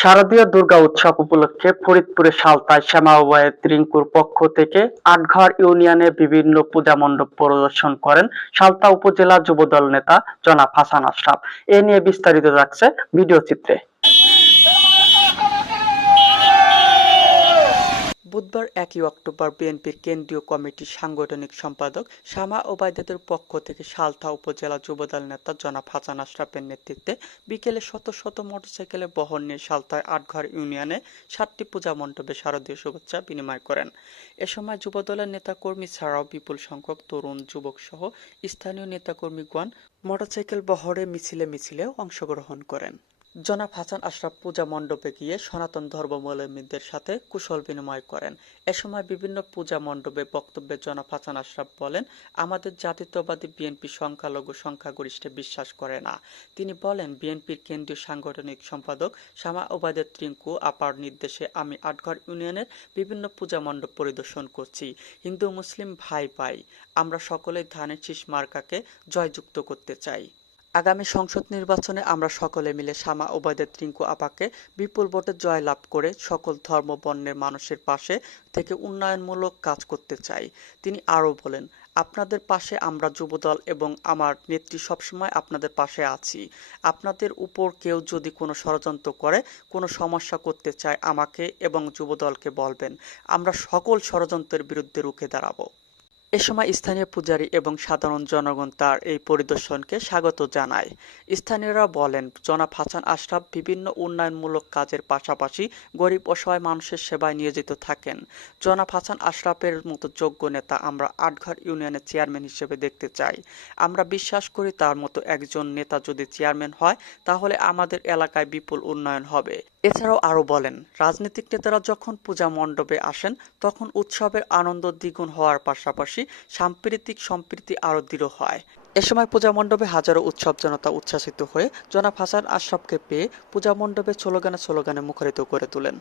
শারদীয় দুর্গা উৎসব উপলক্ষে ফরিদপুরের সালতায় শ্যামাবায়ের ত্রিঙ্কুর পক্ষ থেকে আটঘর ইউনিয়নে বিভিন্ন পূজা মণ্ডপ পরিদর্শন করেন সালতা উপজেলা যুবদল নেতা জনাব হাসান আশরাফ। এ নিয়ে বিস্তারিত রাখছে ভিডিও চিত্রে। বুধবার একই অক্টোবর বিএনপির কেন্দ্রীয় কমিটির সাংগঠনিক সম্পাদক শামা ওবায়দাদের পক্ষ থেকে সালথা উপজেলা যুবদল নেতা জনাব হাসান আশরাফের নেতৃত্বে বিকেলে শত শত মোটরসাইকেলে বহর নিয়ে সালথায় আটঘর ইউনিয়নে সাতটি পূজা মণ্ডপে শারদীয় শুভেচ্ছা বিনিময় করেন। এ সময় যুবদলের নেতাকর্মী ছাড়াও বিপুল সংখ্যক তরুণ, যুবক সহ স্থানীয় নেতাকর্মীগণ মোটরসাইকেল বহরে মিছিলে মিছিলে অংশগ্রহণ করেন। জনাব হাসান আশরাফ পূজা মণ্ডপে গিয়ে সনাতন ধর্মাবলম্বীদের সাথে কুশল বিনিময় করেন। এ সময় বিভিন্ন পূজা মণ্ডপে বক্তব্যে জনাব হাসান আশরাফ বলেন, আমাদের জাতীয়তাবাদী বিএনপি সংখ্যালঘু সংখ্যাগরিষ্ঠে বিশ্বাস করে না। তিনি বলেন, বিএনপির কেন্দ্রীয় সাংগঠনিক সম্পাদক শামা ওবায়দের ত্রিঙ্কু আপার নির্দেশে আমি আটঘর ইউনিয়নের বিভিন্ন পূজা মণ্ডপ পরিদর্শন করছি। হিন্দু, মুসলিম ভাই ভাই আমরা সকলে ধানের শীষ মার্কাকে জয়যুক্ত করতে চাই। আগামী সংসদ নির্বাচনে আমরা সকলে মিলে শামা ওবায়দের ত্রিঙ্কু আপাকে বিপুল ভোটে জয়লাভ করে সকল ধর্ম, বর্ণের মানুষের পাশে থেকে উন্নয়নমূলক কাজ করতে চাই। তিনি আরও বলেন, আপনাদের পাশে আমরা যুবদল এবং আমার নেত্রী সবসময় আপনাদের পাশে আছি। আপনাদের উপর কেউ যদি কোনো ষড়যন্ত্র করে, কোনো সমস্যা করতে চায় আমাকে এবং যুবদলকে বলবেন, আমরা সকল ষড়যন্ত্রের বিরুদ্ধে রুখে দাঁড়াবো। এ সময় স্থানীয় পূজারী এবং সাধারণ জনগণ তার এই পরিদর্শনকে স্বাগত জানায়। স্থানীয়রা বলেন, জনাব হাসান আশরাফ বিভিন্ন উন্নয়নমূলক কাজের পাশাপাশি গরিব অসহায় মানুষের সেবায় নিয়োজিত থাকেন। জনাব হাসান আশরাফের মতো যোগ্য নেতা আমরা আটঘর ইউনিয়নের চেয়ারম্যান হিসেবে দেখতে চাই। আমরা বিশ্বাস করি তার মতো একজন নেতা যদি চেয়ারম্যান হয়, তাহলে আমাদের এলাকায় বিপুল উন্নয়ন হবে। এছাড়াও আরও বলেন, রাজনৈতিক নেতারা যখন পূজা মণ্ডপে আসেন, তখন উৎসবের আনন্দ দ্বিগুণ হওয়ার পাশাপাশি সাম্প্রতিক সম্প্রীতি আরও দৃঢ় হয়। এ সময় পূজা মণ্ডপে হাজারো উৎসব জনতা উচ্ছ্বাসিত হয়ে জনাব হাসান আশরাফকে পেয়ে পূজা মণ্ডপে স্লোগানে স্লোগানে মুখরিত করে তোলেন!